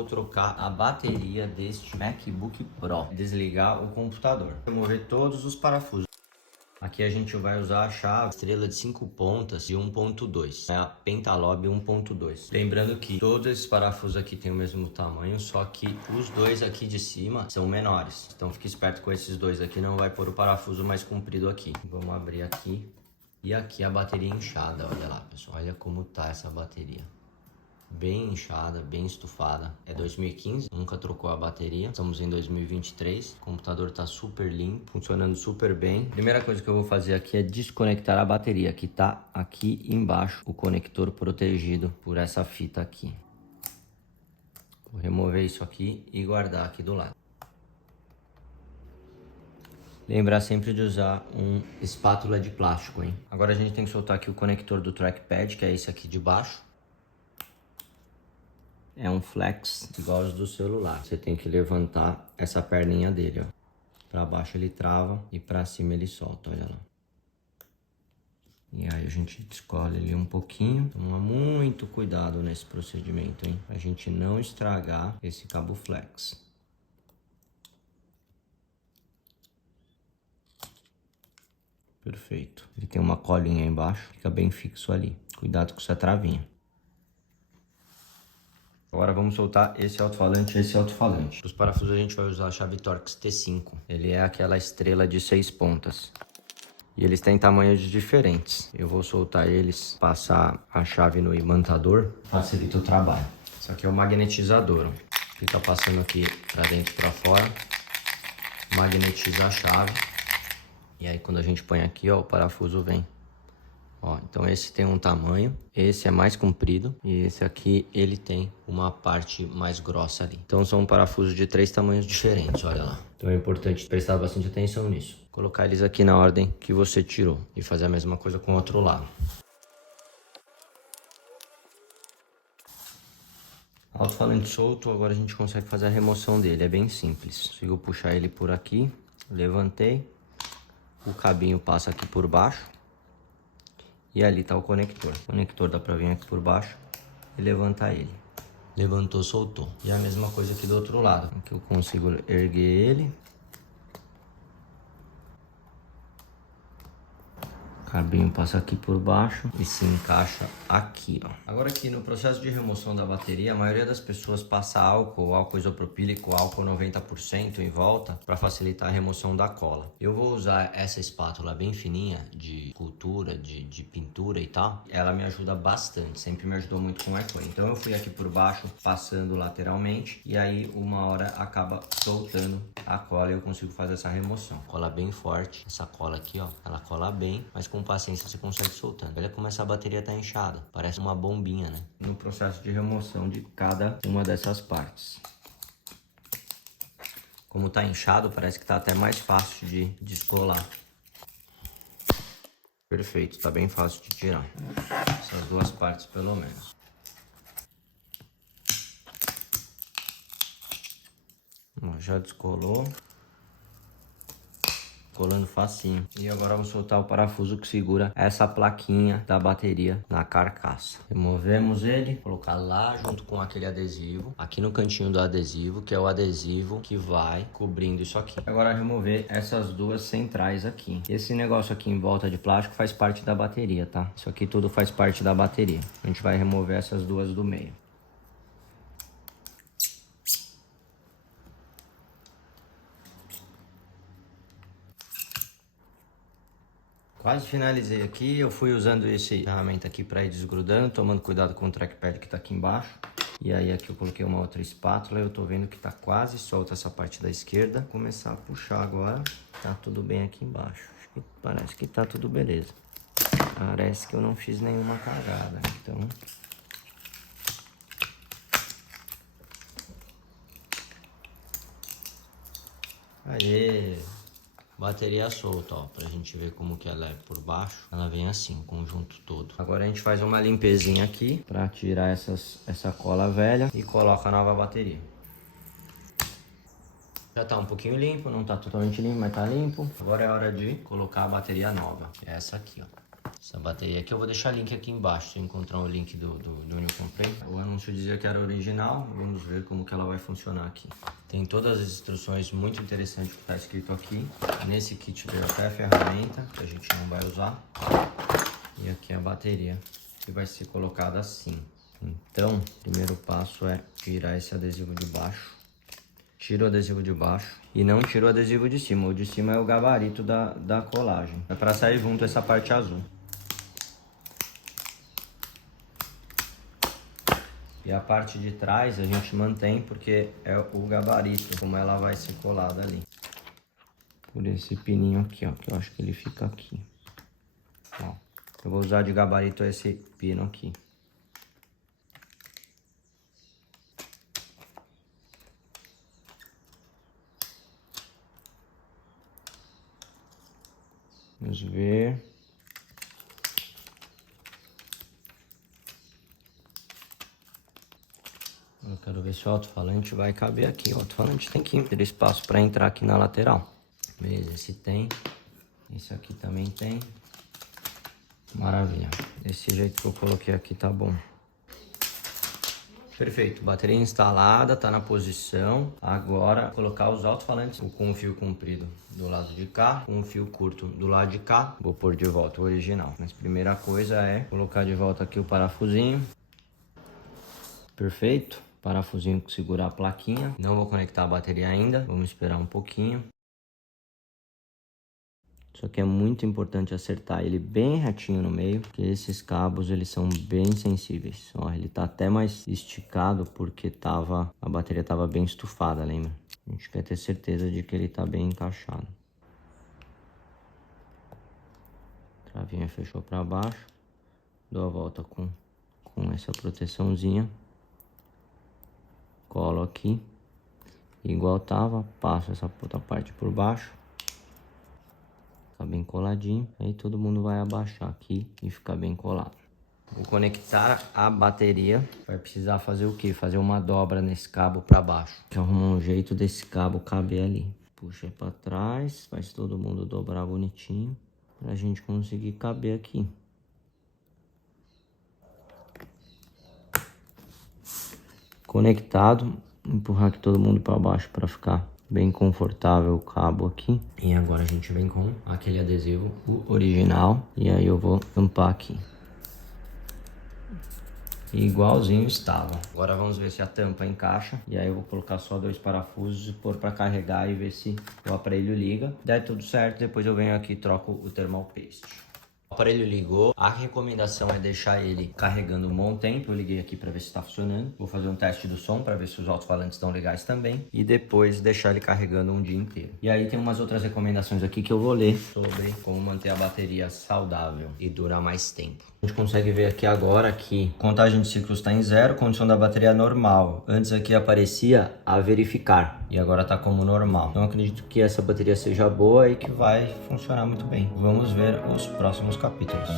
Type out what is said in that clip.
vou trocar a bateria deste MacBook Pro. Desligar o computador. Remover todos os parafusos. Aqui a gente vai usar a chave estrela de 5 pontas de 1.2, é a Pentalob 1.2. Lembrando que todos esses parafusos aqui têm o mesmo tamanho, só que os dois aqui de cima são menores. Então fique esperto com esses dois aqui, não vai pôr o parafuso mais comprido aqui. Vamos abrir aqui. E aqui a bateria inchada, olha lá, pessoal. Olha como tá essa bateria. Bem inchada, bem estufada. É 2015, nunca trocou a bateria. Estamos em 2023, o computador tá super limpo, funcionando super bem. Primeira coisa que eu vou fazer aqui é desconectar a bateria, que tá aqui embaixo, o conector protegido por essa fita aqui. Vou remover isso aqui e guardar aqui do lado. Lembrar sempre de usar um espátula de plástico, hein? Agora a gente tem que soltar aqui o conector do trackpad, que é esse aqui de baixo. É um flex igual os do celular. Você tem que levantar essa perninha dele, ó. Pra baixo ele trava e pra cima ele solta, olha lá. E aí a gente descola ele um pouquinho. Toma muito cuidado nesse procedimento, hein? Pra gente não estragar esse cabo flex. Perfeito. Ele tem uma colinha aí embaixo, fica bem fixo ali. Cuidado com essa travinha. Agora vamos soltar esse alto-falante e esse alto-falante. Para os parafusos a gente vai usar a chave Torx T5. Ele é aquela estrela de 6 pontas. E eles têm tamanhos diferentes. Eu vou soltar eles, passar a chave no imantador, facilita o trabalho. Isso aqui é o magnetizador, ó. Fica passando aqui para dentro e para fora. Magnetiza a chave. E aí quando a gente põe aqui, ó, o parafuso vem. Ó, então esse tem um tamanho, esse é mais comprido e esse aqui ele tem uma parte mais grossa ali. Então são parafusos de 3 tamanhos diferentes, olha lá. Então é importante prestar bastante atenção nisso. Colocar eles aqui na ordem que você tirou e fazer a mesma coisa com o outro lado. Alto-falante solto, agora a gente consegue fazer a remoção dele, é bem simples. Consigo puxar ele por aqui, levantei, o cabinho passa aqui por baixo. E ali tá o conector. O conector dá pra vir aqui por baixo e levantar ele. Levantou, soltou. E a mesma coisa aqui do outro lado. Aqui eu consigo erguer ele. O cabinho passa aqui por baixo e se encaixa aqui, ó. Agora aqui no processo de remoção da bateria, a maioria das pessoas passa álcool isopropílico, álcool 90% em volta para facilitar a remoção da cola. Eu vou usar essa espátula bem fininha de cultura, de pintura e tal. Ela me ajuda bastante, sempre me ajudou muito com o iPhone. Então eu fui aqui por baixo, passando lateralmente e aí uma hora acaba soltando a cola e eu consigo fazer essa remoção. Cola bem forte, essa cola aqui, ó, ela cola bem, mas com paciência você consegue soltando. Olha como essa bateria tá inchada, parece uma bombinha, né? No processo de remoção de cada uma dessas partes. Como tá inchado, parece que tá até mais fácil de descolar. Perfeito, tá bem fácil de tirar. Essas duas partes pelo menos. Ó, já descolou. Colando facinho. E agora eu vou soltar o parafuso que segura essa plaquinha da bateria na carcaça. Removemos ele, colocar lá junto com aquele adesivo, aqui no cantinho do adesivo, que é o adesivo que vai cobrindo isso aqui. Agora remover essas duas centrais aqui. Esse negócio aqui em volta de plástico faz parte da bateria, tá? Isso aqui tudo faz parte da bateria. A gente vai remover essas duas do meio. Quase finalizei aqui, eu fui usando esse ferramenta aqui para ir desgrudando, tomando cuidado com o trackpad que tá aqui embaixo. E aí aqui eu coloquei uma outra espátula, eu tô vendo que tá quase solta essa parte da esquerda. Vou começar a puxar agora, tá tudo bem aqui embaixo. Acho que parece que tá tudo beleza. Parece que eu não fiz nenhuma cagada, então... Aê! Bateria solta, ó, pra gente ver como que ela é por baixo. Ela vem assim, o conjunto todo. Agora a gente faz uma limpezinha aqui pra tirar essa cola velha e coloca a nova bateria. Já tá um pouquinho limpo, não tá totalmente limpo, mas tá limpo. Agora é hora de colocar a bateria nova, que é essa aqui, ó. Essa bateria aqui eu vou deixar link aqui embaixo, se eu encontrar o link do onde eu comprei. O anúncio dizia que era original, vamos ver como que ela vai funcionar aqui. Tem todas as instruções muito interessantes que está escrito aqui. Nesse kit veio até a ferramenta, que a gente não vai usar. E aqui a bateria, que vai ser colocada assim. Então, o primeiro passo é tirar esse adesivo de baixo. Tiro o adesivo de baixo e não tiro o adesivo de cima. O de cima é o gabarito da colagem. É para sair junto essa parte azul. E a parte de trás a gente mantém porque é o gabarito, como ela vai ser colada ali. Por esse pininho aqui, ó, que eu acho que ele fica aqui. Ó, eu vou usar de gabarito esse pino aqui. Vamos ver. Eu quero ver se o alto-falante vai caber aqui. O alto-falante tem que ter espaço para entrar aqui na lateral. Beleza, esse tem. Esse aqui também tem. Maravilha. Desse jeito que eu coloquei aqui tá bom. Perfeito. Bateria instalada, tá na posição. Agora, vou colocar os alto-falantes com um fio comprido do lado de cá, com um fio curto do lado de cá. Vou pôr de volta o original. Mas primeira coisa é colocar de volta aqui o parafusinho. Perfeito. Parafusinho que segura a plaquinha. Não vou conectar a bateria ainda. Vamos esperar um pouquinho. Só que é muito importante acertar ele bem retinho no meio, porque esses cabos eles são bem sensíveis. Ó, ele tá até mais esticado porque a bateria tava bem estufada, lembra? A gente quer ter certeza de que ele tá bem encaixado. Travinha fechou para baixo. Dou a volta com essa proteçãozinha. Colo aqui. Igual tava, passo essa outra parte por baixo. Fica bem coladinho. Aí todo mundo vai abaixar aqui e ficar bem colado. Vou conectar a bateria. Vai precisar fazer o quê? Fazer uma dobra nesse cabo para baixo. Que arruma um jeito desse cabo caber ali. Puxa para trás, faz todo mundo dobrar bonitinho. Pra gente conseguir caber aqui. Conectado, empurrar aqui todo mundo para baixo para ficar bem confortável o cabo aqui. E agora a gente vem com aquele adesivo, o original, e aí eu vou tampar aqui. Igualzinho estava. Agora vamos ver se a tampa encaixa. E aí eu vou colocar só 2 parafusos e pôr para carregar e ver se o aparelho liga. Der tudo certo, depois eu venho aqui e troco o thermal paste. O aparelho ligou, a recomendação é deixar ele carregando um bom tempo. Eu liguei aqui para ver se está funcionando. Vou fazer um teste do som para ver se os alto-falantes estão legais também. E depois deixar ele carregando um dia inteiro. E aí tem umas outras recomendações aqui que eu vou ler sobre como manter a bateria saudável e durar mais tempo. A gente consegue ver aqui agora que contagem de ciclos está em 0, condição da bateria normal. Antes aqui aparecia a verificar e agora está como normal. Então acredito que essa bateria seja boa e que vai funcionar muito bem. Vamos ver os próximos capítulos.